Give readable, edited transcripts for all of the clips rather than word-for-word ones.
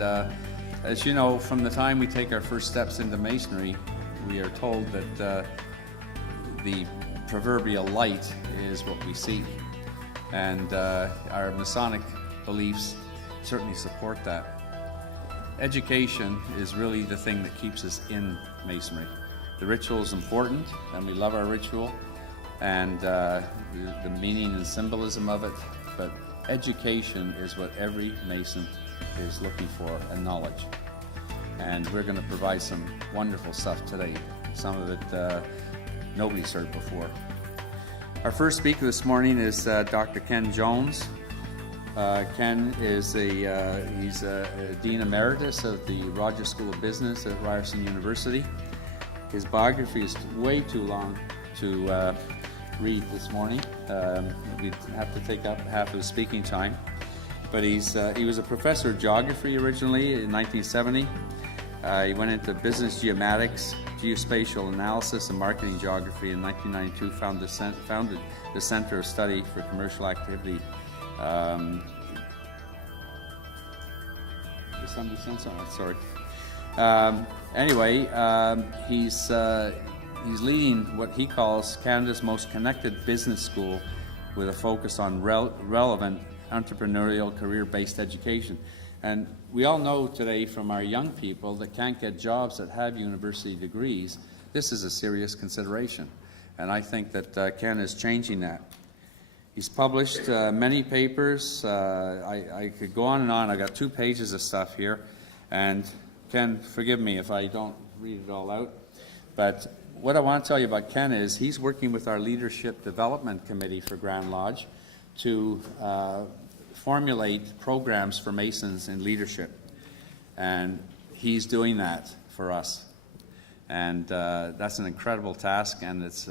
And as you know, from the time we take our first steps into Masonry, we are told that the proverbial light is what we seek. And our Masonic beliefs certainly support that. Education is really the thing that keeps us in Masonry. The ritual is important, and we love our ritual, and the meaning and symbolism of it, but education is what every Mason is looking for, and knowledge. And we're going to provide some wonderful stuff today, some of it nobody's heard before. Our first speaker this morning is Dr. Ken Jones. Ken is he's a Dean Emeritus of the Rogers School of Business at Ryerson University. His biography is way too long to read this morning. We'd have to take up half of his speaking time. But he was a professor of geography originally in 1970. He went into business geomatics, geospatial analysis, and marketing geography. In 1992, founded the Center of Study for Commercial Activity. There's somebody sense on it, sorry. He's leading what he calls Canada's most connected business school with a focus on relevant entrepreneurial career-based education. And we all know today from our young people that can't get jobs that have university degrees. This is a serious consideration. And I think that Ken is changing that. He's published many papers. I could go on and on. I got 2 pages of stuff here. And Ken, forgive me if I don't read it all out. But what I want to tell you about Ken is he's working with our Leadership Development Committee for Grand Lodge to formulate programs for Masons in leadership. And he's doing that for us. And that's an incredible task, and it's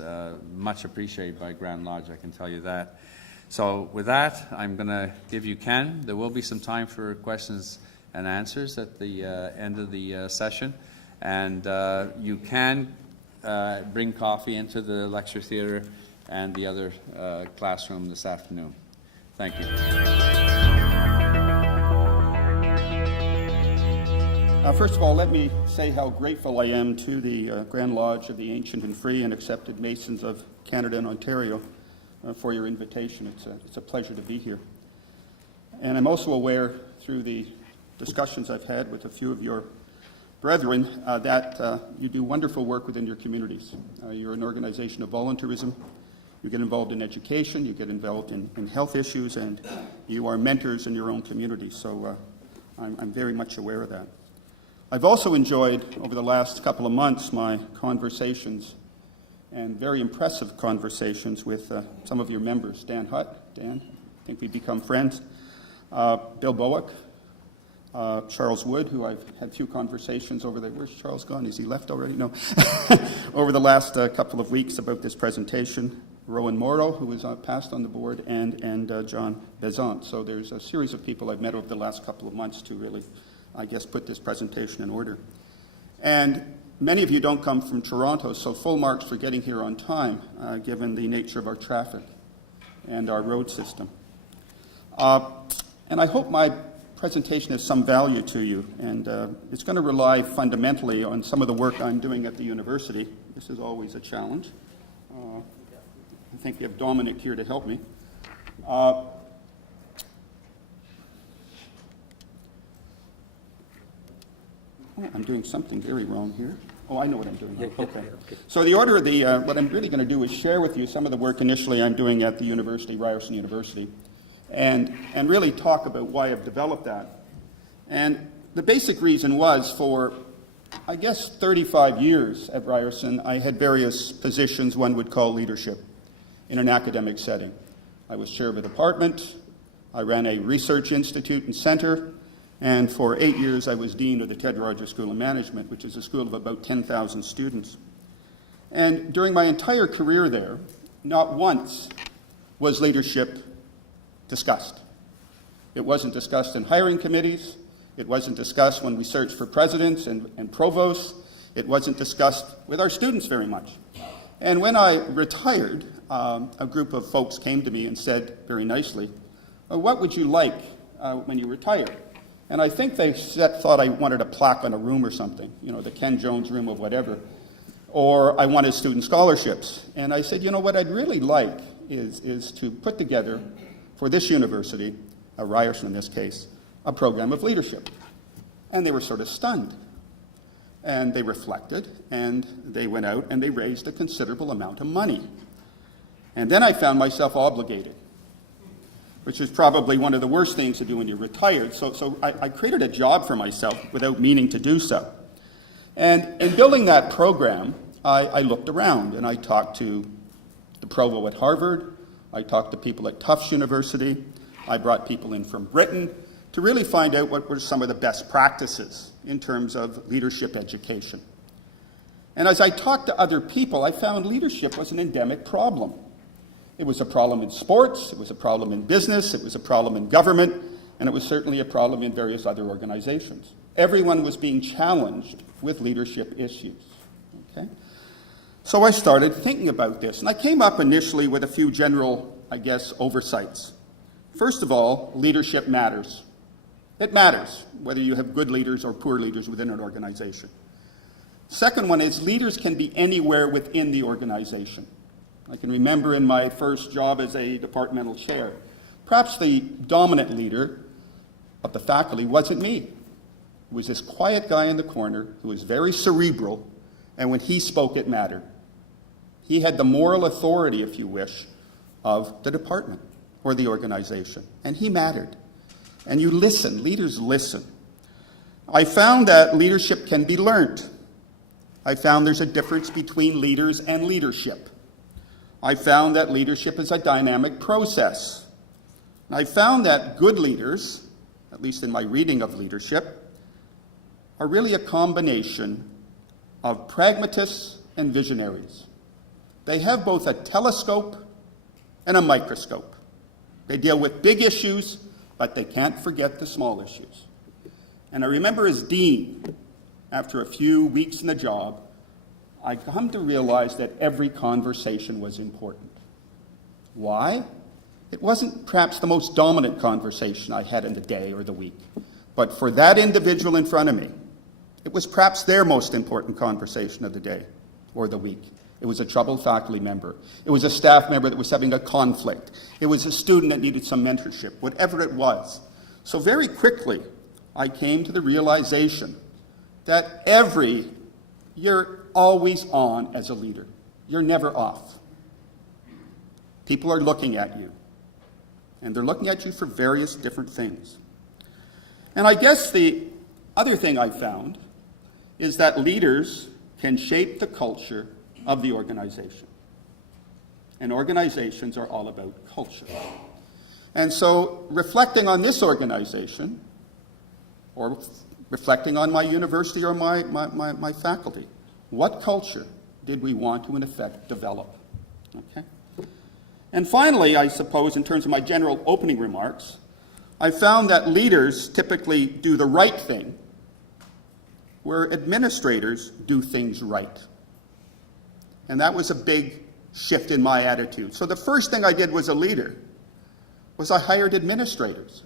much appreciated by Grand Lodge, I can tell you that. So with that, I'm going to give you Ken. There will be some time for questions and answers at the end of the session. And you can bring coffee into the lecture theater and the other classroom this afternoon. Thank you. First of all, let me say how grateful I am to the Grand Lodge of the Ancient and Free and Accepted Masons of Canada and Ontario for your invitation. It's a pleasure to be here. And I'm also aware through the discussions I've had with a few of your brethren that you do wonderful work within your communities. You're an organization of volunteerism. You get involved in education, you get involved in health issues, and you are mentors in your own community. So I'm very much aware of that. I've also enjoyed, over the last couple of months, my conversations, and very impressive conversations with some of your members. Dan Hutt, Dan, I think we've become friends. Bill Bowick, Charles Wood, who I've had a few conversations over there. Where's Charles gone? Is he left already? No. Over the last couple of weeks about this presentation. Rowan Morrow, who was passed on the board, and John Bezant. So there's a series of people I've met over the last couple of months to really, I guess, put this presentation in order. And many of you don't come from Toronto, so full marks for getting here on time, given the nature of our traffic and our road system. And I hope my presentation has some value to you, and it's going to rely fundamentally on some of the work I'm doing at the university. This is always a challenge. I think we have Dominic here to help me. I'm doing something very wrong here. Oh, I know what I'm doing. Okay. So the order of the, what I'm really going to do is share with you some of the work initially I'm doing at the university, Ryerson University, and really talk about why I've developed that. And the basic reason was for, I guess, 35 years at Ryerson, I had various positions one would call leadership in an academic setting. I was chair of a department, I ran a research institute and center, and for 8 years I was dean of the Ted Rogers School of Management, which is a school of about 10,000 students. And during my entire career there, not once was leadership discussed. It wasn't discussed in hiring committees, it wasn't discussed when we searched for presidents and provosts, it wasn't discussed with our students very much. And when I retired, a group of folks came to me and said very nicely, what would you like when you retire? And I think they thought I wanted a plaque on a room or something, the Ken Jones room or whatever, or I wanted student scholarships. And I said, what I'd really like is to put together, for this university, Ryerson in this case, a program of leadership. And they were sort of stunned. And they reflected, and they went out and they raised a considerable amount of money. And then I found myself obligated, which is probably one of the worst things to do when you're retired. So I created a job for myself without meaning to do so. And in building that program, I looked around and I talked to the provost at Harvard, I talked to people at Tufts University, I brought people in from Britain to really find out what were some of the best practices in terms of leadership education. And as I talked to other people, I found leadership was an endemic problem. It was a problem in sports, it was a problem in business, it was a problem in government, and it was certainly a problem in various other organizations. Everyone was being challenged with leadership issues. Okay? So I started thinking about this, and I came up initially with a few general, oversights. First of all, leadership matters. It matters whether you have good leaders or poor leaders within an organization. Second one is leaders can be anywhere within the organization. I can remember in my first job as a departmental chair, perhaps the dominant leader of the faculty wasn't me. It was this quiet guy in the corner who was very cerebral, and when he spoke, it mattered. He had the moral authority, if you wish, of the department or the organization, and he mattered. And you listen, leaders listen. I found that leadership can be learned. I found there's a difference between leaders and leadership. I found that leadership is a dynamic process. And I found that good leaders, at least in my reading of leadership, are really a combination of pragmatists and visionaries. They have both a telescope and a microscope. They deal with big issues, but they can't forget the small issues. And I remember as dean, after a few weeks in the job, I come to realize that every conversation was important. Why? It wasn't perhaps the most dominant conversation I had in the day or the week, but for that individual in front of me, it was perhaps their most important conversation of the day or the week. It was a troubled faculty member. It was a staff member that was having a conflict. It was a student that needed some mentorship, whatever it was. So very quickly, I came to the realization that you're always on as a leader. You're never off. People are looking at you, and they're looking at you for various different things. And I guess the other thing I found is that leaders can shape the culture of the organization. And organizations are all about culture. And so reflecting on this organization, or reflecting on my university or my faculty, what culture did we want to, in effect, develop? Okay? And finally, I suppose, in terms of my general opening remarks, I found that leaders typically do the right thing, where administrators do things right. And that was a big shift in my attitude. So the first thing I did as a leader was I hired administrators.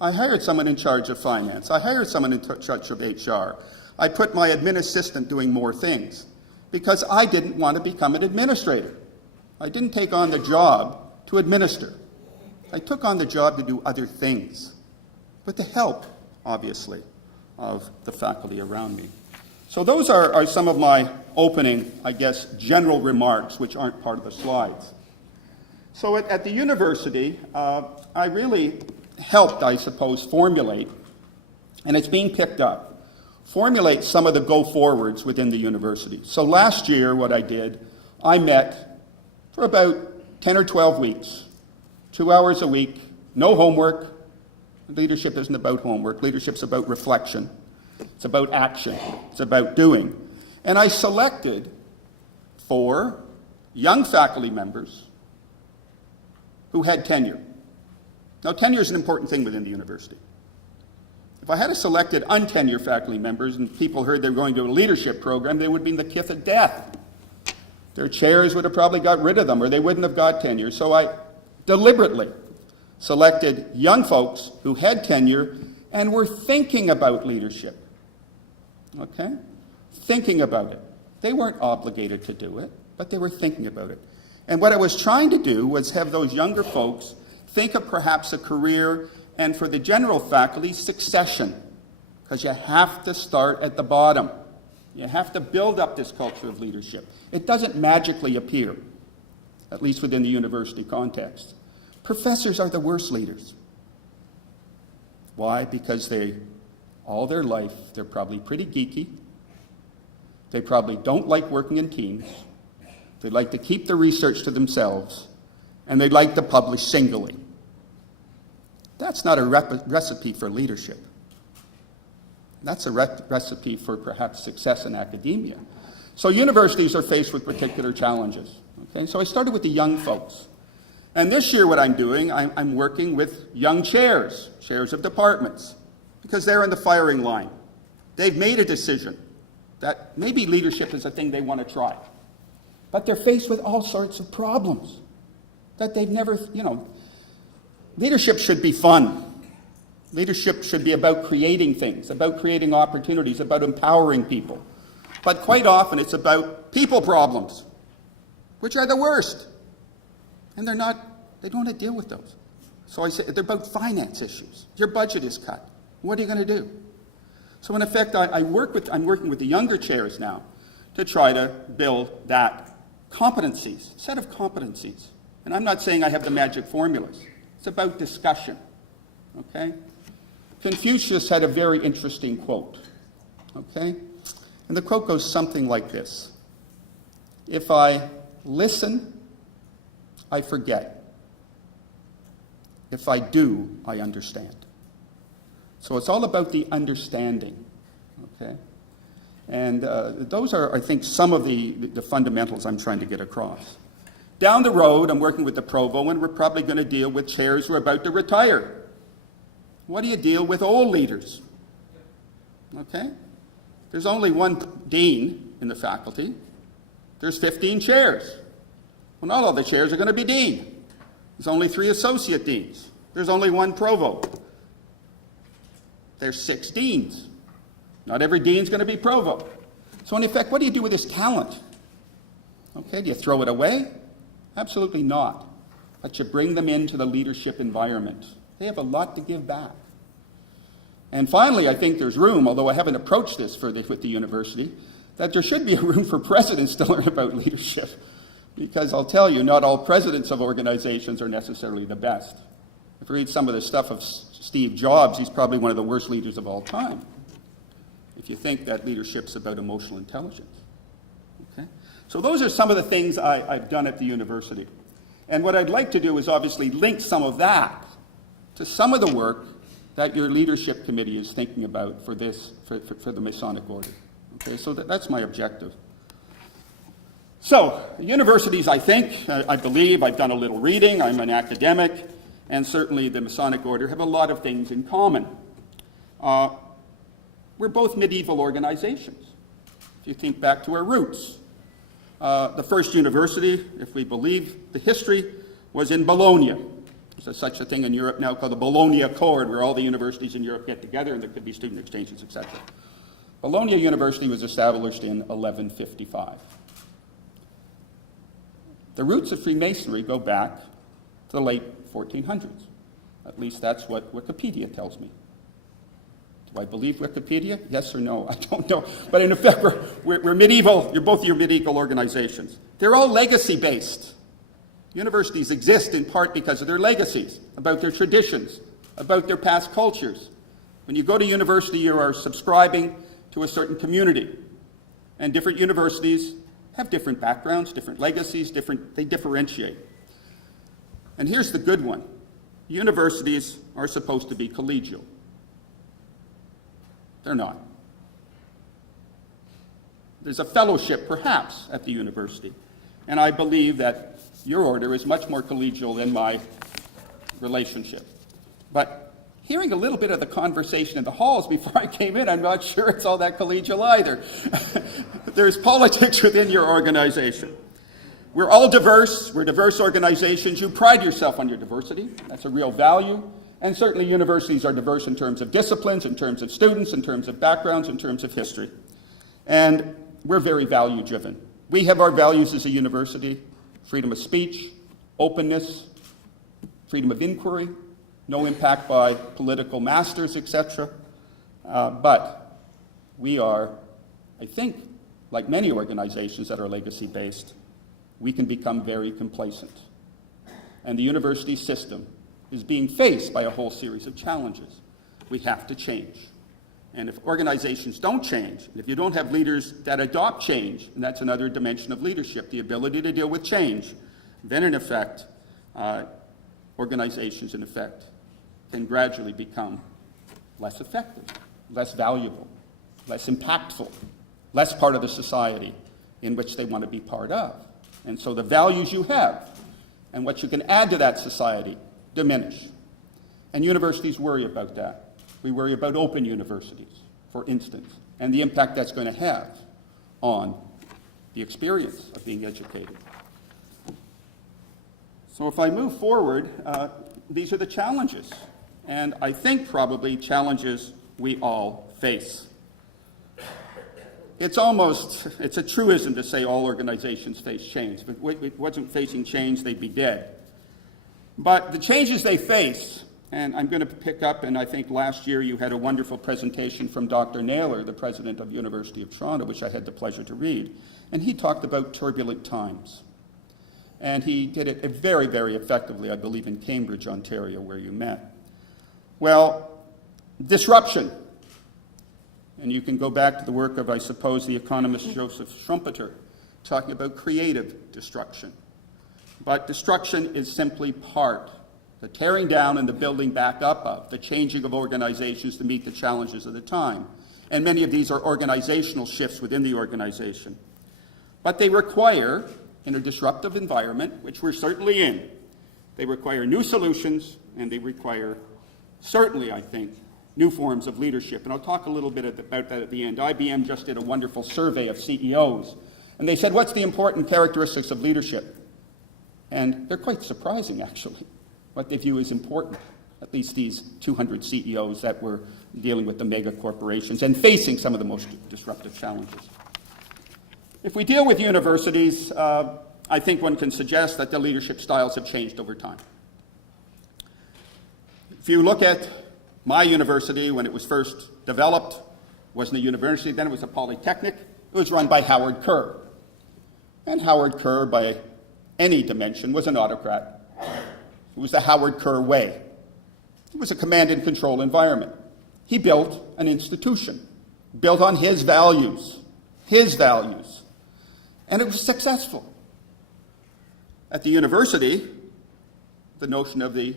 I hired someone in charge of finance. I hired someone in charge of HR. I put my admin assistant doing more things because I didn't want to become an administrator. I didn't take on the job to administer. I took on the job to do other things with the help, obviously, of the faculty around me. So those are some of my opening, general remarks, which aren't part of the slides. So at the university, I really helped, I suppose, formulate, and it's being picked up, formulate some of the go-forwards within the university. So last year, what I did, I met for about 10 or 12 weeks, 2 hours a week, no homework. Leadership isn't about homework. Leadership's about reflection. It's about action. It's about doing. And I selected 4 young faculty members who had tenure. Now, tenure is an important thing within the university. If I had selected untenured faculty members and people heard they were going to a leadership program, they would be in the kith of death. Their chairs would have probably got rid of them, or they wouldn't have got tenure. So I deliberately selected young folks who had tenure and were thinking about leadership. Okay? Thinking about it. They weren't obligated to do it, but they were thinking about it. And what I was trying to do was have those younger folks think of perhaps a career, and for the general faculty, succession. Because you have to start at the bottom. You have to build up this culture of leadership. It doesn't magically appear, at least within the university context. Professors are the worst leaders. Why? Because all their life, they're probably pretty geeky. They probably don't like working in teams. They like to keep the research to themselves, and they like to publish singly. That's not a recipe for leadership. That's a recipe for perhaps success in academia. So universities are faced with particular challenges. Okay? So I started with the young folks. And this year what I'm doing, I'm working with young chairs of departments, because they're in the firing line. They've made a decision that maybe leadership is a thing they want to try. But they're faced with all sorts of problems that they've never, leadership should be fun. Leadership should be about creating things, about creating opportunities, about empowering people. But quite often it's about people problems, which are the worst. And they don't want to deal with those. So I say they're about finance issues. Your budget is cut. What are you going to do? So in effect, I'm working with the younger chairs now to try to build that set of competencies. And I'm not saying I have the magic formulas. It's about discussion. Okay? Confucius had a very interesting quote. Okay? And the quote goes something like this: "If I listen, I forget. If I do, I understand." So it's all about the understanding, okay? And those are, I think, some of the fundamentals I'm trying to get across. Down the road, I'm working with the provo, and we're probably going to deal with chairs who are about to retire. What do you deal with old leaders? Okay? There's only one dean in the faculty. There's 15 chairs. Well, not all the chairs are going to be dean. There's only 3 associate deans. There's only 1 provo. There's 6 deans. Not every dean's going to be provo. So in effect, what do you do with this talent? Okay, do you throw it away? Absolutely not. But you bring them into the leadership environment. They have a lot to give back. And finally, I think there's room, although I haven't approached this with the university, that there should be a room for presidents to learn about leadership. Because I'll tell you, not all presidents of organizations are necessarily the best. If you read some of the stuff of Steve Jobs, he's probably one of the worst leaders of all time, if you think that leadership's about emotional intelligence. Okay? So those are some of the things I've done at the university. And what I'd like to do is obviously link some of that to some of the work that your leadership committee is thinking about for the Masonic Order. Okay, so that's my objective. So, universities, I believe, I've done a little reading, I'm an academic, and certainly the Masonic Order have a lot of things in common. We're both medieval organizations. If you think back to our roots, the first university, if we believe the history, was in Bologna. There's such a thing in Europe now called the Bologna Accord, where all the universities in Europe get together and there could be student exchanges, etc. Bologna University was established in 1155. The roots of Freemasonry go back to the late 1400s. At least that's what Wikipedia tells me. Do I believe Wikipedia? Yes or no? I don't know. But in effect, we're medieval. You're both your medieval organizations. They're all legacy-based. Universities exist in part because of their legacies, about their traditions, about their past cultures. When you go to university, you are subscribing to a certain community. And different universities have different backgrounds, different legacies, they differentiate. And here's the good one. Universities are supposed to be collegial. They're not. There's a fellowship, perhaps, at the university. And I believe that your order is much more collegial than my relationship. But hearing a little bit of the conversation in the halls before I came in, I'm not sure it's all that collegial either. There's politics within your organization. We're all diverse. We're diverse organizations. You pride yourself on your diversity. That's a real value. And certainly universities are diverse in terms of disciplines, in terms of students, in terms of backgrounds, in terms of history. And we're very value-driven. We have our values as a university: freedom of speech, openness, freedom of inquiry, no impact by political masters, etc. But we are, I think, like many organizations that are legacy-based, we can become very complacent. And the university system is being faced by a whole series of challenges. We have to change. And if organizations don't change, and if you don't have leaders that adopt change, and that's another dimension of leadership, the ability to deal with change, then in effect, organizations in effect can gradually become less effective, less valuable, less impactful, less part of the society in which they want to be part of. And so the values you have and what you can add to that society diminish. And universities worry about that. We worry about open universities, for instance, and the impact that's going to have on the experience of being educated. So if I move forward, these are the challenges, and I think probably challenges we all face. It's a truism to say all organizations face change. If it wasn't facing change, they'd be dead. But the changes they face, and I'm going to pick up, and I think last year you had a wonderful presentation from Dr. Naylor, the president of the University of Toronto, which I had the pleasure to read, and he talked about turbulent times. And he did it very, very effectively, I believe, in Cambridge, Ontario, where you met. Well, disruption. And you can go back to the work of, I suppose, the economist Joseph Schumpeter, talking about creative destruction. But destruction is simply part, the tearing down and the building back up of, the changing of organizations to meet the challenges of the time. And many of these are organizational shifts within the organization. But they require, in a disruptive environment, which we're certainly in, they require new solutions, and they require, certainly, I think, new forms of leadership. And I'll talk a little bit about that at the end. IBM just did a wonderful survey of CEOs, and they said, what's the important characteristics of leadership? And they're quite surprising, actually, what they view as important, at least these 200 CEOs that were dealing with the mega corporations and facing some of the most disruptive challenges. If we deal with universities, I think one can suggest that the leadership styles have changed over time. If you look at my university, when it was first developed, wasn't a university, then it was a polytechnic. It was run by Howard Kerr. And Howard Kerr, by any dimension, was an autocrat. It was the Howard Kerr way. It was a command and control environment. He built an institution, built on his values, and it was successful. At the university, the notion of the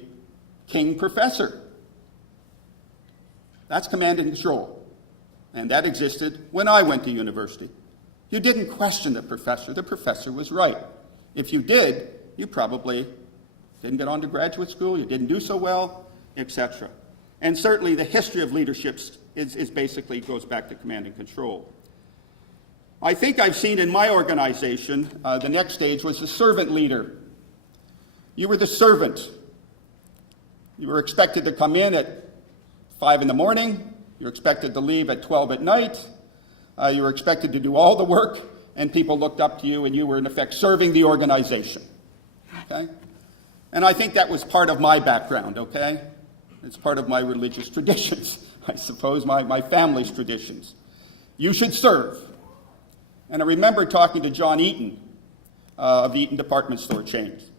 king professor. That's command and control. And that existed when I went to university. You didn't question the professor was right. If you did, you probably didn't get on to graduate school, you didn't do so well, etc. And certainly the history of leadership is basically goes back to command and control. I think I've seen in my organization, the next stage was the servant leader. You were the servant. You were expected to come in at 5 in the morning. You were expected to leave at 12 at night. You were expected to do all the work, and people looked up to you, and you were, in effect, serving the organization. Okay? And I think that was part of my background, okay? It's part of my religious traditions, I suppose, my family's traditions. You should serve. And I remember talking to John Eaton of the Eaton department store chains.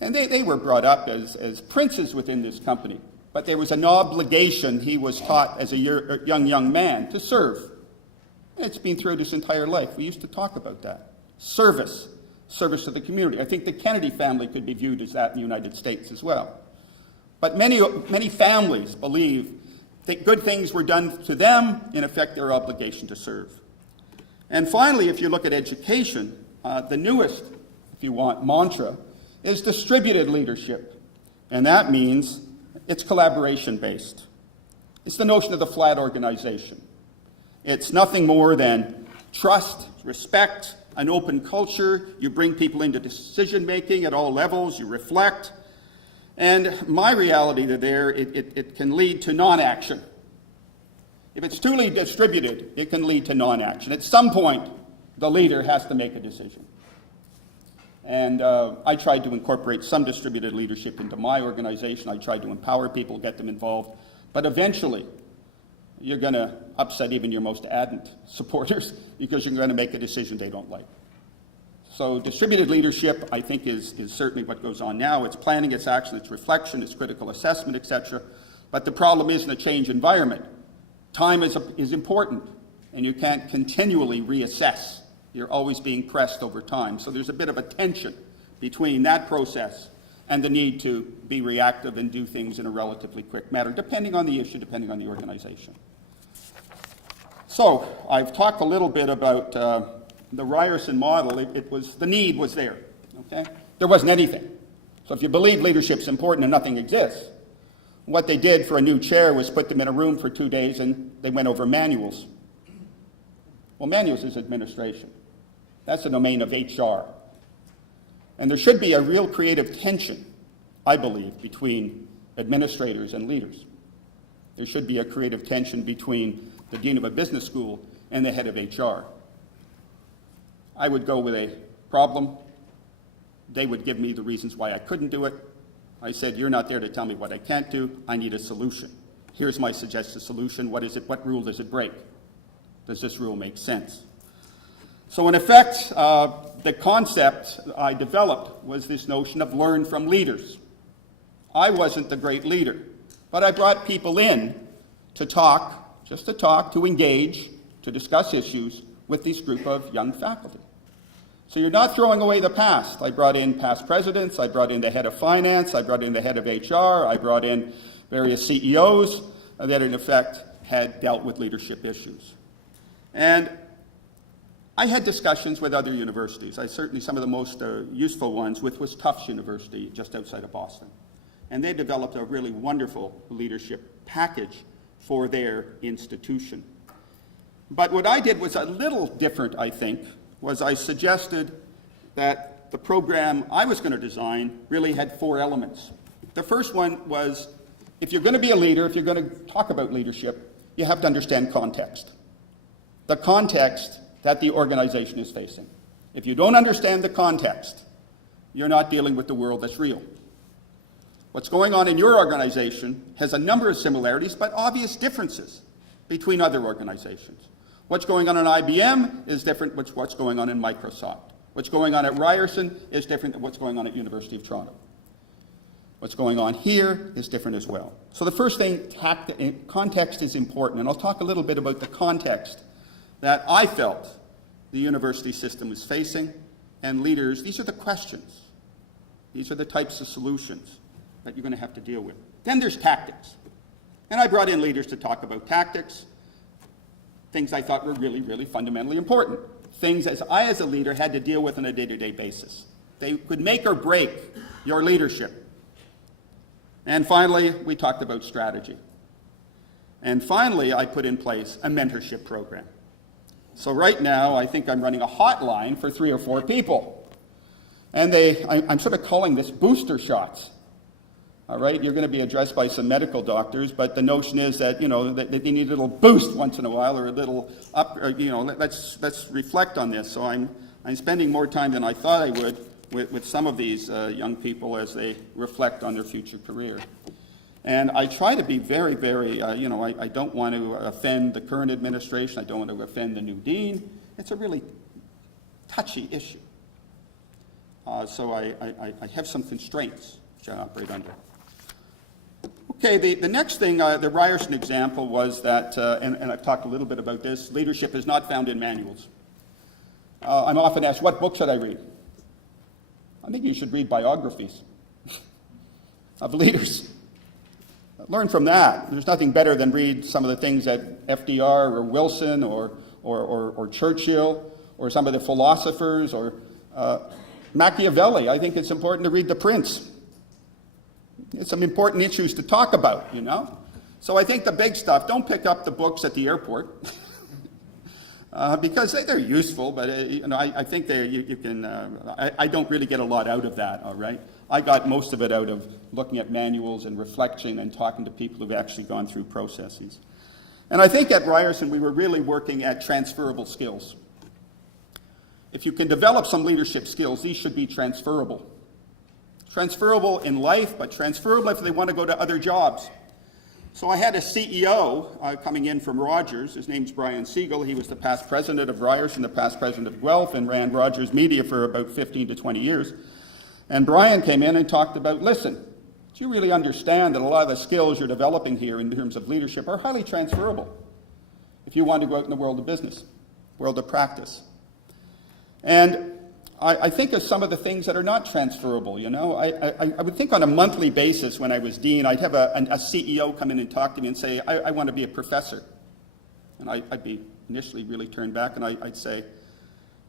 And they were brought up as princes within this company. But there was an obligation he was taught as a young man to serve. It's been through his entire life. We used to talk about that. Service to the community. I think the Kennedy family could be viewed as that in the United States as well. But many families believe that good things were done to them, in effect, their obligation to serve. And finally, if you look at education, the newest, if you want, mantra is distributed leadership. And that means it's collaboration-based. It's the notion of the flat organization. It's nothing more than trust, respect, an open culture. You bring people into decision-making at all levels. You reflect. And my reality there, it can lead to non-action. If it's too distributed, it can lead to non-action. At some point, the leader has to make a decision. And I tried to incorporate some distributed leadership into my organization. I tried to empower people, get them involved. But eventually, you're going to upset even your most ardent supporters because you're going to make a decision they don't like. So distributed leadership, I think, is certainly what goes on now. It's planning, it's action, it's reflection, it's critical assessment, etc. But the problem is in a change environment. Time is important, and you can't continually reassess. You're always being pressed over time. So there's a bit of a tension between that process and the need to be reactive and do things in a relatively quick manner, depending on the issue, depending on the organization. So I've talked a little bit about the Ryerson model. The need was there, okay? There wasn't anything. So if you believe leadership's important and nothing exists, what they did for a new chair was put them in a room for 2 days and they went over manuals. Well, manuals is administration. That's the domain of HR. And there should be a real creative tension, I believe, between administrators and leaders. There should be a creative tension between the dean of a business school and the head of HR. I would go with a problem. They would give me the reasons why I couldn't do it. I said, you're not there to tell me what I can't do. I need a solution. Here's my suggested solution. What is it? What rule does it break? Does this rule make sense? So in effect, the concept I developed was this notion of learn from leaders. I wasn't the great leader, but I brought people in to talk, just to talk, to engage, to discuss issues with this group of young faculty. So you're not throwing away the past. I brought in past presidents, I brought in the head of finance, I brought in the head of HR, I brought in various CEOs that in effect had dealt with leadership issues. And I had discussions with other universities. Certainly some of the most useful ones was Tufts University just outside of Boston. And they developed a really wonderful leadership package for their institution. But what I did was a little different, I think, was I suggested that the program I was going to design really had 4 elements. The first one was, if you're going to be a leader, if you're going to talk about leadership, you have to understand context. The context that the organization is facing. If you don't understand the context, you're not dealing with the world that's real. What's going on in your organization has a number of similarities, but obvious differences between other organizations. What's going on in IBM is different than what's going on in Microsoft. What's going on at Ryerson is different than what's going on at University of Toronto. What's going on here is different as well. So the first thing, context is important, and I'll talk a little bit about the context that I felt the university system was facing, and leaders, these are the questions. These are the types of solutions that you're going to have to deal with. Then there's tactics. And I brought in leaders to talk about tactics, things I thought were really, really fundamentally important. Things as a leader, had to deal with on a day-to-day basis. They could make or break your leadership. And finally, we talked about strategy. And finally, I put in place a mentorship program. So right now, I think I'm running a hotline for 3 or 4 people. And I'm sort of calling this booster shots. All right, you're going to be addressed by some medical doctors, but the notion is that, that they need a little boost once in a while, or a little up, or, let's reflect on this. So I'm spending more time than I thought I would with some of these young people as they reflect on their future career. And I try to be very, very, I don't want to offend the current administration. I don't want to offend the new dean. It's a really touchy issue. So I have some constraints which I operate under. Okay, the next thing, the Ryerson example was that, and I've talked a little bit about this, leadership is not found in manuals. I'm often asked, what book should I read? I think you should read biographies of leaders. Learn from that. There's nothing better than read some of the things that FDR or Wilson or Churchill or some of the philosophers or Machiavelli. I think it's important to read The Prince. It's some important issues to talk about, So I think the big stuff, don't pick up the books at the airport. because they're useful, but I think you can. I don't really get a lot out of that. All right, I got most of it out of looking at manuals and reflecting and talking to people who've actually gone through processes. And I think at Ryerson we were really working at transferable skills. If you can develop some leadership skills, these should be transferable. Transferable in life, but transferable if they want to go to other jobs. So I had a CEO coming in from Rogers. His name's Brian Siegel. He was the past president of Ryerson, the past president of Guelph, and ran Rogers Media for about 15 to 20 years. And Brian came in and talked about, listen, do you really understand that a lot of the skills you're developing here in terms of leadership are highly transferable if you want to go out in the world of business, world of practice? And I think of some of the things that are not transferable, you know. I would think on a monthly basis when I was dean, I'd have a CEO come in and talk to me and say, I want to be a professor. And I'd be initially really turned back, and I'd say,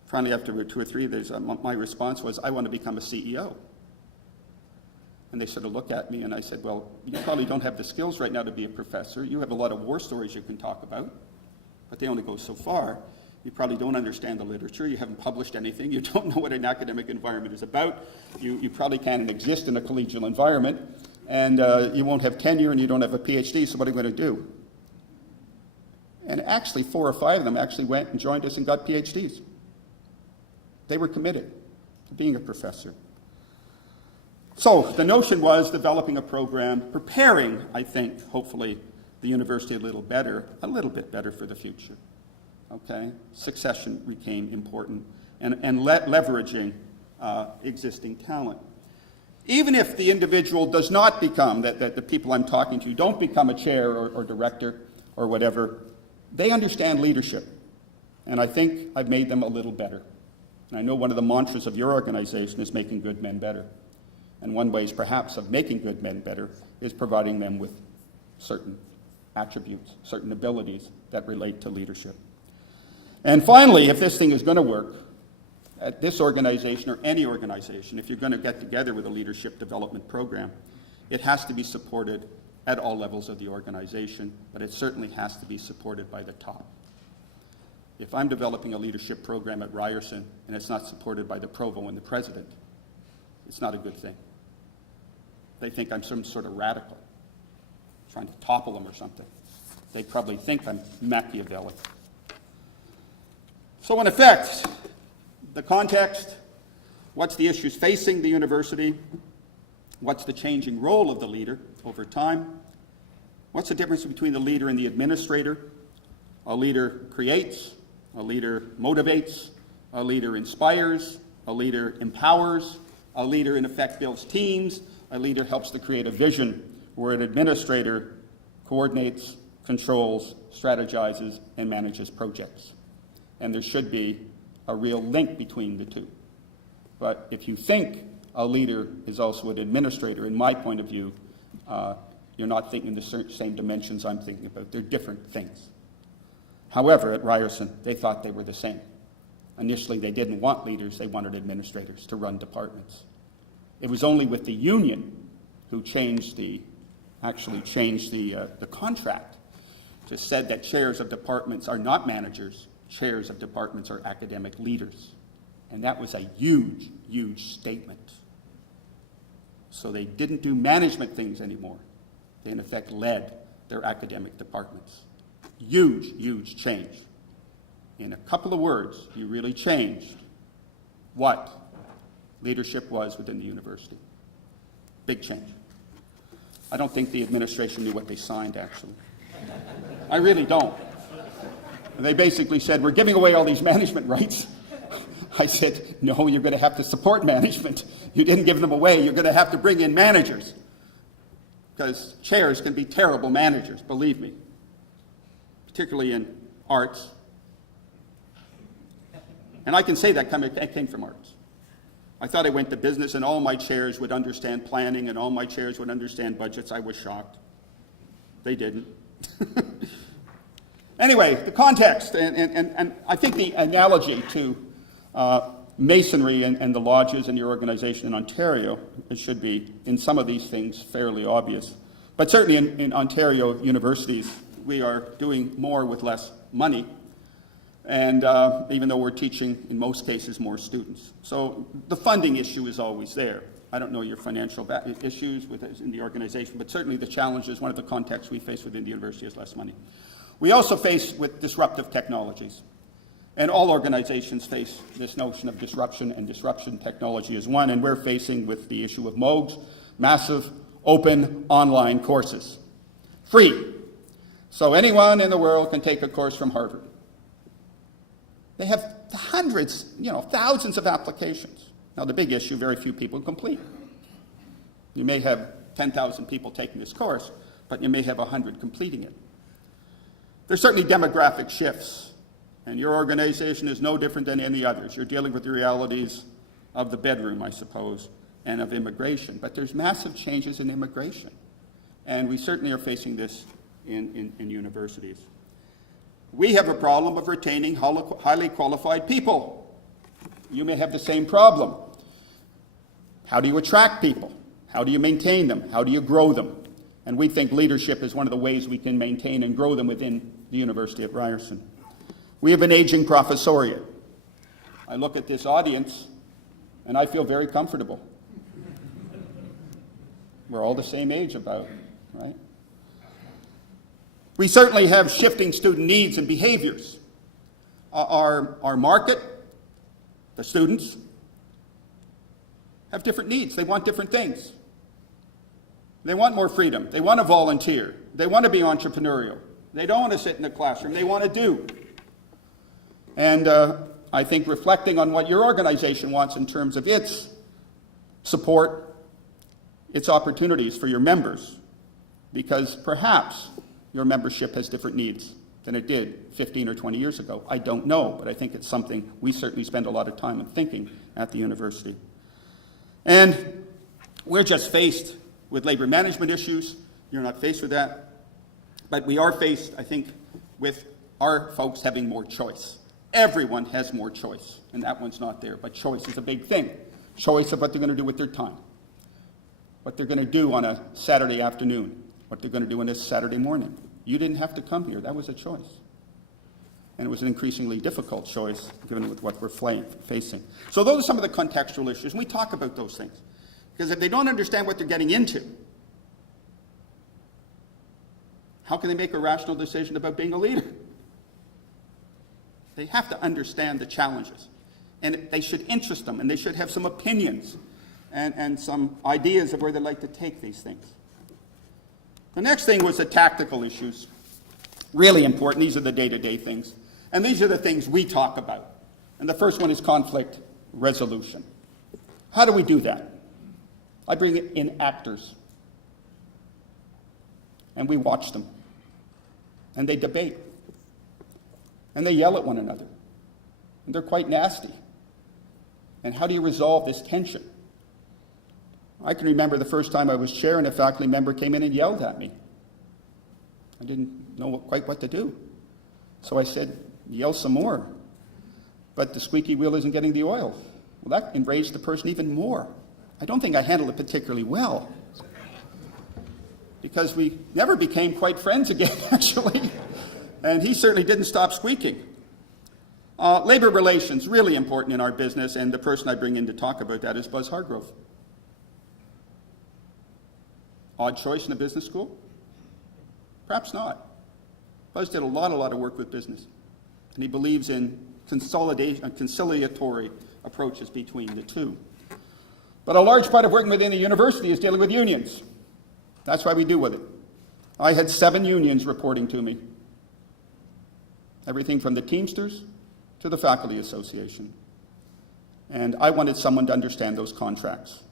finally after 2 or 3 days, my response was, I want to become a CEO. And they sort of look at me, and I said, well, you probably don't have the skills right now to be a professor. You have a lot of war stories you can talk about, but they only go so far. You probably don't understand the literature. You haven't published anything. You don't know what an academic environment is about. You probably can't exist in a collegial environment. And you won't have tenure, and you don't have a PhD, so what are you going to do? And actually, 4 or 5 of them actually went and joined us and got PhDs. They were committed to being a professor. So the notion was developing a program, preparing, I think, hopefully, the university a little bit better for the future. Okay, succession became important, and leveraging existing talent. Even if the individual does not become, that the people I'm talking to don't become a chair or director or whatever, they understand leadership, and I think I've made them a little better. And I know one of the mantras of your organization is making good men better, and one way perhaps of making good men better is providing them with certain attributes, certain abilities that relate to leadership. And finally, if this thing is going to work, at this organization or any organization, if you're going to get together with a leadership development program, it has to be supported at all levels of the organization, but it certainly has to be supported by the top. If I'm developing a leadership program at Ryerson and it's not supported by the provost and the president, it's not a good thing. They think I'm some sort of radical, trying to topple them or something. They probably think I'm Machiavellian. So in effect, the context, what's the issues facing the university, what's the changing role of the leader over time, what's the difference between the leader and the administrator? A leader creates, a leader motivates, a leader inspires, a leader empowers, a leader in effect builds teams, a leader helps to create a vision, where an administrator coordinates, controls, strategizes, and manages projects. And there should be a real link between the two. But if you think a leader is also an administrator, in my point of view, you're not thinking the same dimensions I'm thinking about. They're different things. However, at Ryerson, they thought they were the same. Initially, they didn't want leaders, they wanted administrators to run departments. It was only with the union who actually changed the contract, just said that chairs of departments are not managers, chairs of departments are academic leaders. And that was a huge, huge statement. So they didn't do management things anymore. They, in effect, led their academic departments. Huge, huge change. In a couple of words, you really changed what leadership was within the university. Big change. I don't think the administration knew what they signed, actually. I really don't. They basically said, we're giving away all these management rights. I said, no, you're going to have to support management. You didn't give them away. You're going to have to bring in managers. Because chairs can be terrible managers, believe me. Particularly in arts. And I can say that I came from arts. I thought I went to business and all my chairs would understand planning and all my chairs would understand budgets. I was shocked. They didn't. Anyway, the context, and I think the analogy to Masonry and the lodges and your organization in Ontario, it should be, in some of these things, fairly obvious. But certainly in Ontario universities, we are doing more with less money. And even though we're teaching, in most cases, more students. So the funding issue is always there. I don't know your financial issues in the organization, but certainly the challenge is one of the contexts we face within the university is less money. We also face with disruptive technologies. And all organizations face this notion of disruption, and disruption technology is one, and we're facing with the issue of MOOCs, massive open online courses. Free. So anyone in the world can take a course from Harvard. They have hundreds, thousands of applications. Now the big issue, very few people complete. You may have 10,000 people taking this course, but you may have 100 completing it. There's certainly demographic shifts, and your organization is no different than any others. You're dealing with the realities of the bedroom, I suppose, and of immigration. But there's massive changes in immigration, and we certainly are facing this in universities. We have a problem of retaining highly qualified people. You may have the same problem. How do you attract people? How do you maintain them? How do you grow them? And we think leadership is one of the ways we can maintain and grow them within the University of Ryerson. We have an aging professoriate. I look at this audience, and I feel very comfortable. We're all the same age about, right? We certainly have shifting student needs and behaviors. Our market, the students, have different needs. They want different things. They want more freedom. They want to volunteer. They want to be entrepreneurial. They don't want to sit in the classroom. They want to do. And I think reflecting on what your organization wants in terms of its support, its opportunities for your members, because perhaps your membership has different needs than it did 15 or 20 years ago. I don't know, but I think it's something we certainly spend a lot of time in thinking at the university. And we're just faced with labor management issues. You're not faced with that. But we are faced, I think, with our folks having more choice. Everyone has more choice, and that one's not there. But choice is a big thing. Choice of what they're going to do with their time, what they're going to do on a Saturday afternoon, what they're going to do on a Saturday morning. You didn't have to come here. That was a choice. And it was an increasingly difficult choice, given with what we're facing. So those are some of the contextual issues, and we talk about those things. Because if they don't understand what they're getting into, how can they make a rational decision about being a leader? They have to understand the challenges. And they should interest them, and they should have some opinions and some ideas of where they'd like to take these things. The next thing was the tactical issues. Really important. These are the day-to-day things. And these are the things we talk about. And the first one is conflict resolution. How do we do that? I bring in actors. And we watch them. And they debate. And they yell at one another. And they're quite nasty. And how do you resolve this tension? I can remember the first time I was chair and a faculty member came in and yelled at me. I didn't know quite what to do. So I said, yell some more. But the squeaky wheel isn't getting the oil. Well, that enraged the person even more. I don't think I handled it particularly well. Because we never became quite friends again, actually. And he certainly didn't stop squeaking. Labor relations, really important in our business, and the person I bring in to talk about that is Buzz Hargrove. Odd choice in a business school? Perhaps not. Buzz did a lot of work with business. And he believes in conciliatory approaches between the two. But a large part of working within the university is dealing with unions. That's why we do with it. I had 7 unions reporting to me. Everything from the Teamsters to the Faculty Association. And I wanted someone to understand those contracts.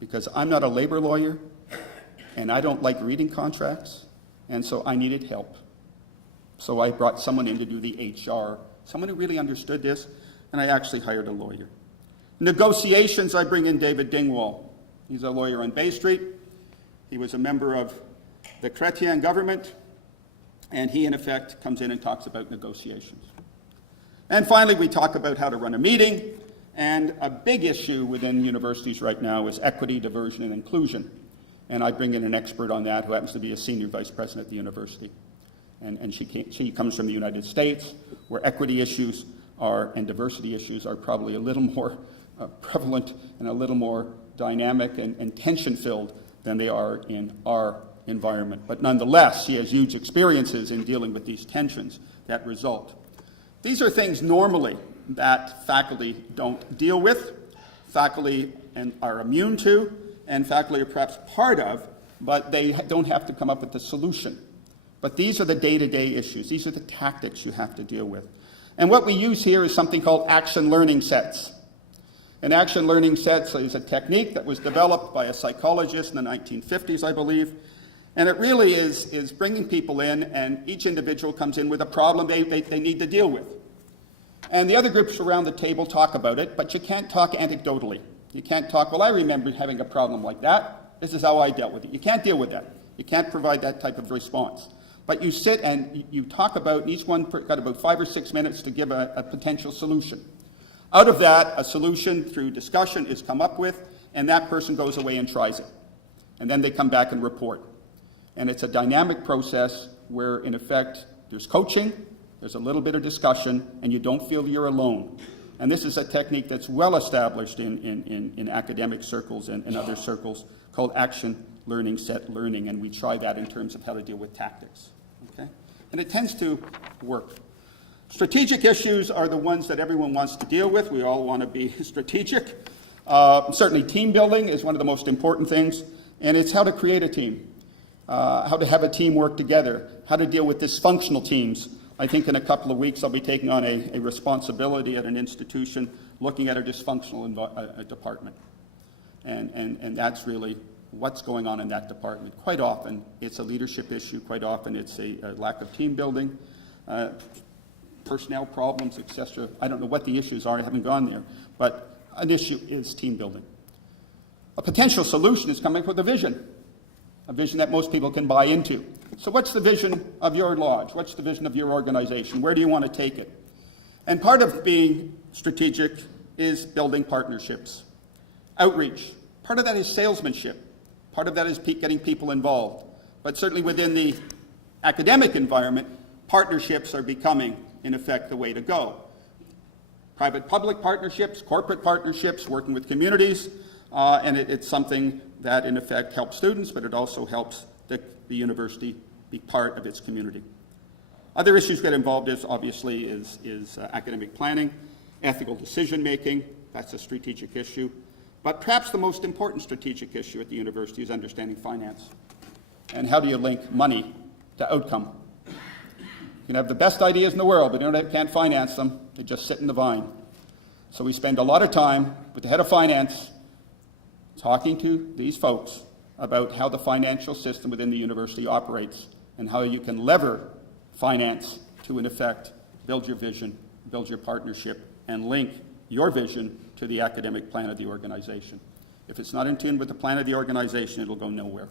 Because I'm not a labor lawyer, and I don't like reading contracts, and so I needed help. So I brought someone in to do the HR, someone who really understood this, and I actually hired a lawyer. Negotiations, I bring in David Dingwall. He's a lawyer on Bay Street. He was a member of the Chrétien government, and he, in effect, comes in and talks about negotiations. And finally, we talk about how to run a meeting, and a big issue within universities right now is equity, diversion, and inclusion. And I bring in an expert on that who happens to be a senior vice president at the university. And she comes from the United States, where equity issues and diversity issues are probably a little more prevalent and a little more dynamic and tension-filled than they are in our environment. But nonetheless, she has huge experiences in dealing with these tensions that result. These are things normally that faculty don't deal with, faculty are immune to, and faculty are perhaps part of, but they don't have to come up with the solution. But these are the day-to-day issues. These are the tactics you have to deal with. And what we use here is something called action learning sets. And action learning sets is a technique that was developed by a psychologist in the 1950s, I believe. And it really is bringing people in, and each individual comes in with a problem they need to deal with. And the other groups around the table talk about it, but you can't talk anecdotally. You can't talk, well, I remember having a problem like that. This is how I dealt with it. You can't deal with that. You can't provide that type of response. But you sit and you talk about, each one got about 5 or 6 minutes to give a potential solution. Out of that, a solution through discussion is come up with, and that person goes away and tries it. And then they come back and report. And it's a dynamic process where, in effect, there's coaching, there's a little bit of discussion, and you don't feel you're alone. And this is a technique that's well established in academic circles and other circles called action learning set learning, and we try that in terms of how to deal with tactics. Okay? And it tends to work. Strategic issues are the ones that everyone wants to deal with. We all want to be strategic. Certainly team building is one of the most important things, and it's how to create a team, how to have a team work together, how to deal with dysfunctional teams. I think in a couple of weeks I'll be taking on a responsibility at an institution looking at a dysfunctional department. And that's really what's going on in that department. Quite often it's a leadership issue, quite often it's a lack of team building, personnel problems, etc. I don't know what the issues are, I haven't gone there, but an issue is team building. A potential solution is coming up with a vision that most people can buy into. So what's the vision of your lodge? What's the vision of your organization? Where do you want to take it? And part of being strategic is building partnerships. Outreach. Part of that is salesmanship. Part of that is getting people involved. But certainly within the academic environment, partnerships are becoming, in effect, the way to go. Private-public partnerships, corporate partnerships, working with communities, and it's something that, in effect, helps students, but it also helps the university be part of its community. Other issues get involved obviously is academic planning, ethical decision-making. That's a strategic issue. But perhaps the most important strategic issue at the university is understanding finance. And how do you link money to outcome? You can have the best ideas in the world, but you can't finance them. They just sit in the vine. So we spend a lot of time with the head of finance talking to these folks about how the financial system within the university operates and how you can lever finance to, in effect, build your vision, build your partnership, and link your vision to the academic plan of the organization. If it's not in tune with the plan of the organization, it'll go nowhere.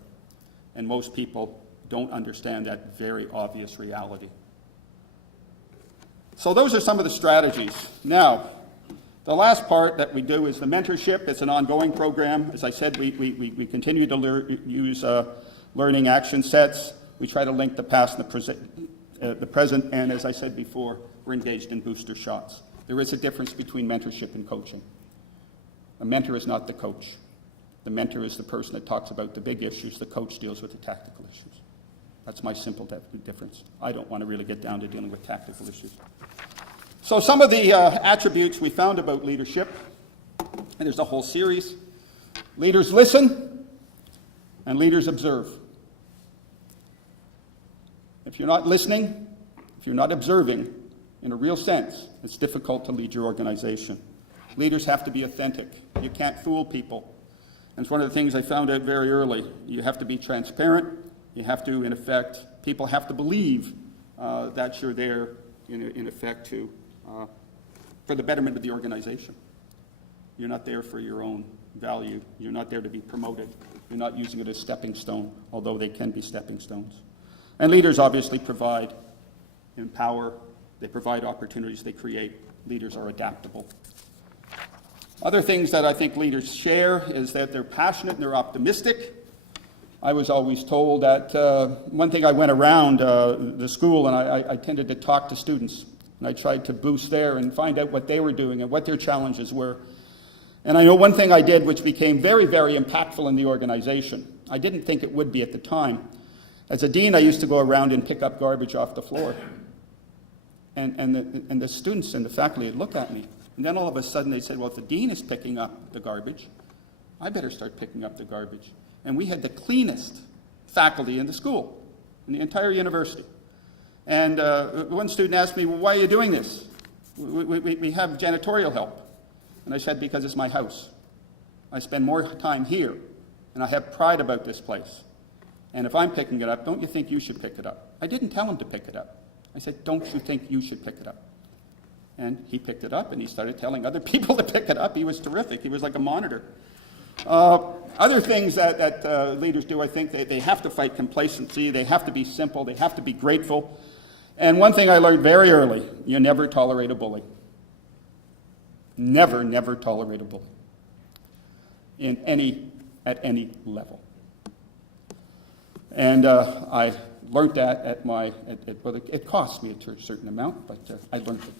And most people don't understand that very obvious reality. So those are some of the strategies. Now, the last part that we do is the mentorship. It's an ongoing program. As I said, we continue to use learning action sets. We try to link the past and the present, and as I said before, we're engaged in booster shots. There is a difference between mentorship and coaching. A mentor is not the coach. The mentor is the person that talks about the big issues. The coach deals with the tactical issues. That's my simple difference. I don't want to really get down to dealing with tactical issues. So some of the attributes we found about leadership, and there's a whole series. Leaders listen, and leaders observe. If you're not listening, if you're not observing, in a real sense, it's difficult to lead your organization. Leaders have to be authentic. You can't fool people. And it's one of the things I found out very early. You have to be transparent. You have to, in effect, people have to believe that you're there, in effect, for the betterment of the organization. You're not there for your own value. You're not there to be promoted. You're not using it as stepping stone, although they can be stepping stones. And leaders obviously provide, empower, they provide opportunities, they create. Leaders are adaptable. Other things that I think leaders share is that they're passionate and they're optimistic. I was always told that one thing I went around the school and I tended to talk to students. And I tried to boost there and find out what they were doing and what their challenges were. And I know one thing I did which became very, very impactful in the organization. I didn't think it would be at the time. As a dean, I used to go around and pick up garbage off the floor. And the students and the faculty would look at me. And then all of a sudden they said, well, if the dean is picking up the garbage, I better start picking up the garbage. And we had the cleanest faculty in the school, in the entire university. And one student asked me, well, why are you doing this? We have janitorial help. And I said, because it's my house. I spend more time here, and I have pride about this place. And if I'm picking it up, don't you think you should pick it up? I didn't tell him to pick it up. I said, don't you think you should pick it up? And he picked it up, and he started telling other people to pick it up. He was terrific. He was like a monitor. Other things that leaders do, I think, they have to fight complacency. They have to be simple. They have to be grateful. And one thing I learned very early, you never tolerate a bully. Never, never tolerate a bully at any level. And I learned that it cost me a certain amount, but I learned it.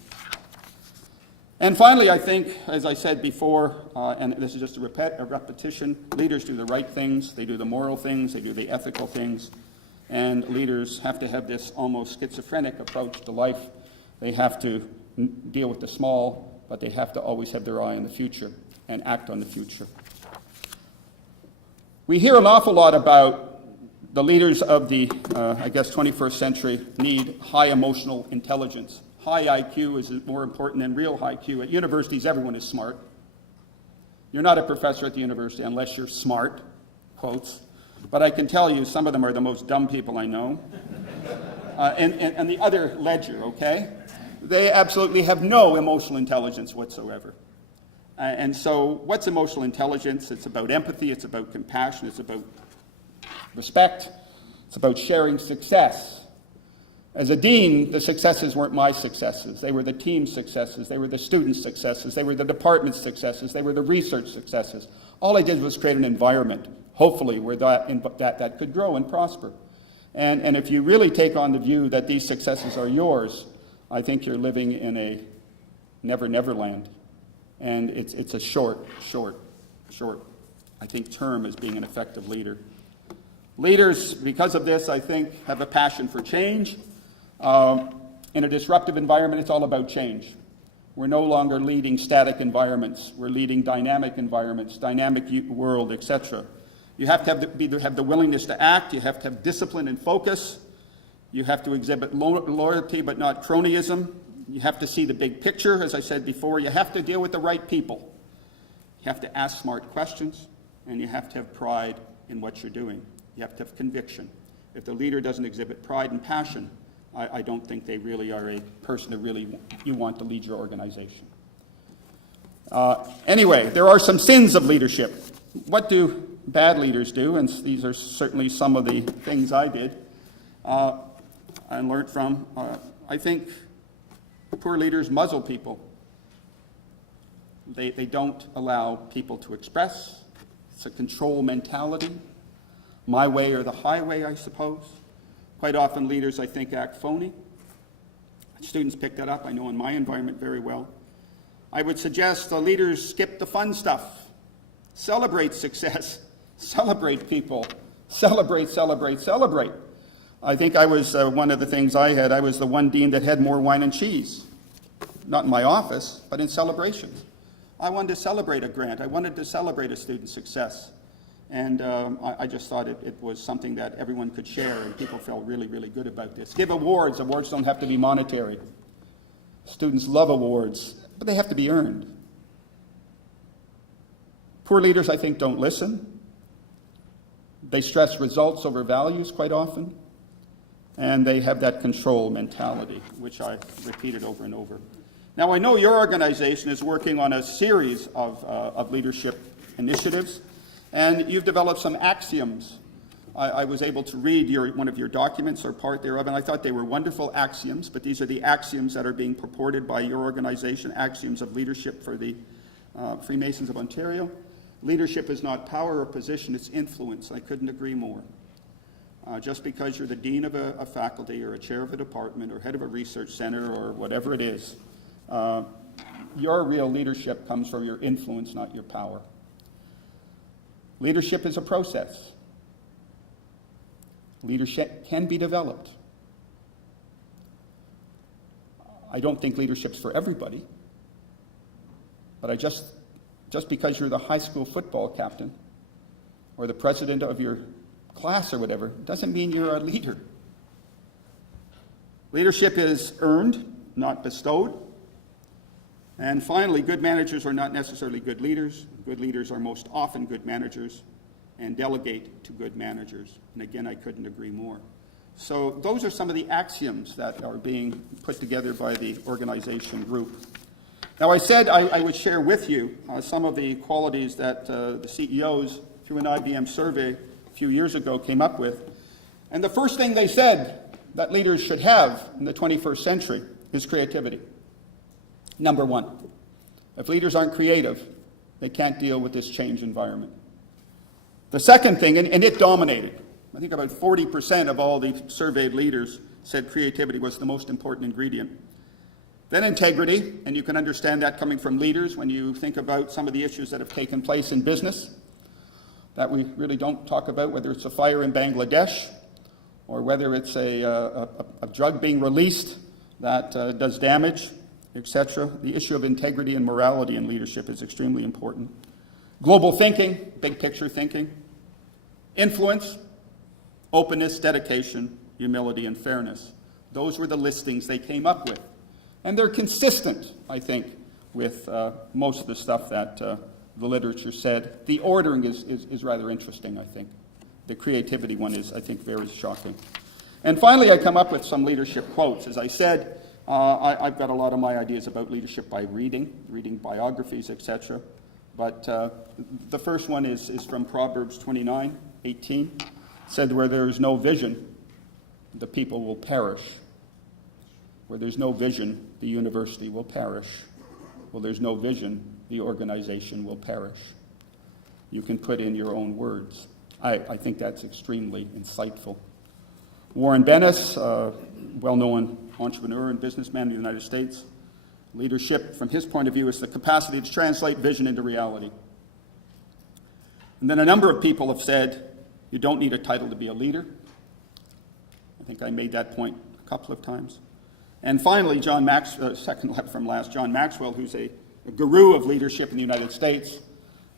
And finally, I think, as I said before, and this is just a repetition, leaders do the right things, they do the moral things, they do the ethical things, and leaders have to have this almost schizophrenic approach to life. They have to deal with the small, but they have to always have their eye on the future and act on the future. We hear an awful lot about the leaders of the, 21st century need high emotional intelligence. High IQ is more important than real high IQ. At universities, everyone is smart. You're not a professor at the university unless you're smart, quotes. But I can tell you some of them are the most dumb people I know. And the other ledger, okay? They absolutely have no emotional intelligence whatsoever. And so what's emotional intelligence? It's about empathy, it's about compassion, it's about respect, it's about sharing success. As a dean, the successes weren't my successes. They were the team's successes. They were the students' successes. They were the department's successes. They were the research successes. All I did was create an environment, hopefully, where that could grow and prosper. And if you really take on the view that these successes are yours, I think you're living in a never land. And it's a short, I think, term as being an effective leader. Leaders, because of this, I think, have a passion for change. In a disruptive environment, it's all about change. We're no longer leading static environments. We're leading dynamic environments, dynamic world, etc. You have to have the willingness to act. You have to have discipline and focus. You have to exhibit loyalty but not cronyism. You have to see the big picture, as I said before. You have to deal with the right people. You have to ask smart questions, and you have to have pride in what you're doing. You have to have conviction. If the leader doesn't exhibit pride and passion, I don't think they really are a person that really you want to lead your organization. Anyway, there are some sins of leadership. What do bad leaders do? And these are certainly some of the things I did and learned from. I think poor leaders muzzle people. They don't allow people to express. It's a control mentality. My way or the highway, I suppose. Quite often leaders, I think, act phony. Students pick that up, I know in my environment very well. I would suggest the leaders skip the fun stuff. Celebrate success. Celebrate people. Celebrate. I think I was one of the things I was the one dean that had more wine and cheese. Not in my office, but in celebrations. I wanted to celebrate a grant. I wanted to celebrate a student's success. And I just thought it was something that everyone could share, and people felt really, really good about this. Give awards. Awards don't have to be monetary. Students love awards, but they have to be earned. Poor leaders, I think, don't listen. They stress results over values quite often. And they have that control mentality, which I've repeated over and over. Now, I know your organization is working on a series of leadership initiatives. And you've developed some axioms. I was able to read one of your documents or part thereof, and I thought they were wonderful axioms, but these are the axioms that are being purported by your organization, axioms of leadership for the Freemasons of Ontario. Leadership is not power or position, it's influence. I couldn't agree more. Just because you're the dean of a faculty or a chair of a department or head of a research center or whatever it is, your real leadership comes from your influence, not your power. Leadership is a process. Leadership can be developed. I don't think leadership's for everybody, but just because you're the high school football captain or the president of your class or whatever, doesn't mean you're a leader. Leadership is earned, not bestowed. And finally, good managers are not necessarily good leaders. Good leaders are most often good managers and delegate to good managers. And again, I couldn't agree more. So those are some of the axioms that are being put together by the organization group. Now, I said I would share with you some of the qualities that the CEOs, through an IBM survey a few years ago, came up with. And the first thing they said that leaders should have in the 21st century is creativity. Number one, if leaders aren't creative, they can't deal with this change environment. The second thing, and it dominated, I think about 40% of all the surveyed leaders said creativity was the most important ingredient. Then integrity, and you can understand that coming from leaders when you think about some of the issues that have taken place in business that we really don't talk about, whether it's a fire in Bangladesh or whether it's a drug being released that does damage, etc. The issue of integrity and morality in leadership is extremely important. Global thinking, big picture thinking. Influence, openness, dedication, humility, and fairness. Those were the listings they came up with. And they're consistent, I think, with most of the stuff that the literature said. The ordering is rather interesting, I think. The creativity one is, I think, very shocking. And finally, I come up with some leadership quotes. As I said, I've got a lot of my ideas about leadership by reading biographies, etc. But the first one is from Proverbs 29:18. It said, where there is no vision, the people will perish. Where there's no vision, the university will perish. Where there's no vision, the organization will perish. You can put in your own words. I think that's extremely insightful. Warren Bennis, well-known entrepreneur and businessman in the United States. Leadership, from his point of view, is the capacity to translate vision into reality. And then a number of people have said, you don't need a title to be a leader. I think I made that point a couple of times. And finally, second left from last, John Maxwell, who's a guru of leadership in the United States,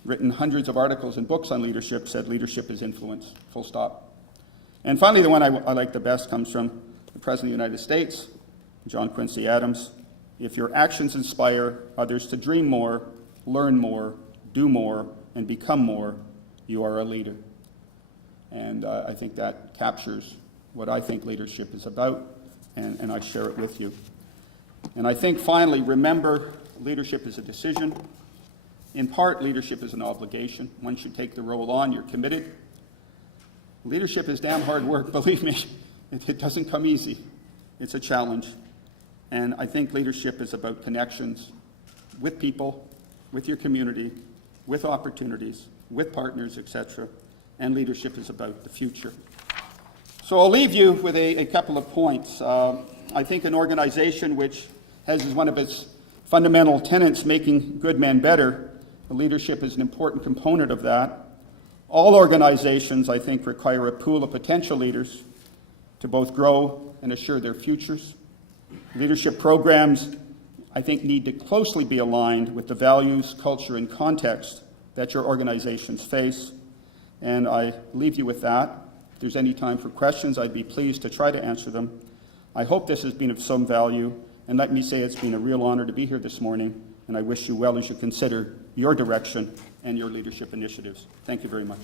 written hundreds of articles and books on leadership, said leadership is influence, full stop. And finally, the one I like the best comes from the President of the United States, John Quincy Adams. If your actions inspire others to dream more, learn more, do more, and become more, you are a leader. And I think that captures what I think leadership is about, and I share it with you. And I think, finally, remember, leadership is a decision. In part, leadership is an obligation. Once you take the role on, you're committed. Leadership is damn hard work, believe me. It doesn't come easy. It's a challenge. And I think leadership is about connections with people, with your community, with opportunities, with partners, etc. And leadership is about the future. So I'll leave you with a couple of points. I think an organization which has as one of its fundamental tenets making good men better, leadership is an important component of that. All organizations, I think, require a pool of potential leaders to both grow and assure their futures. Leadership programs, I think, need to closely be aligned with the values, culture, and context that your organizations face. And I leave you with that. If there's any time for questions, I'd be pleased to try to answer them. I hope this has been of some value, and let me say it's been a real honor to be here this morning, and I wish you well as you consider your direction and your leadership initiatives. Thank you very much.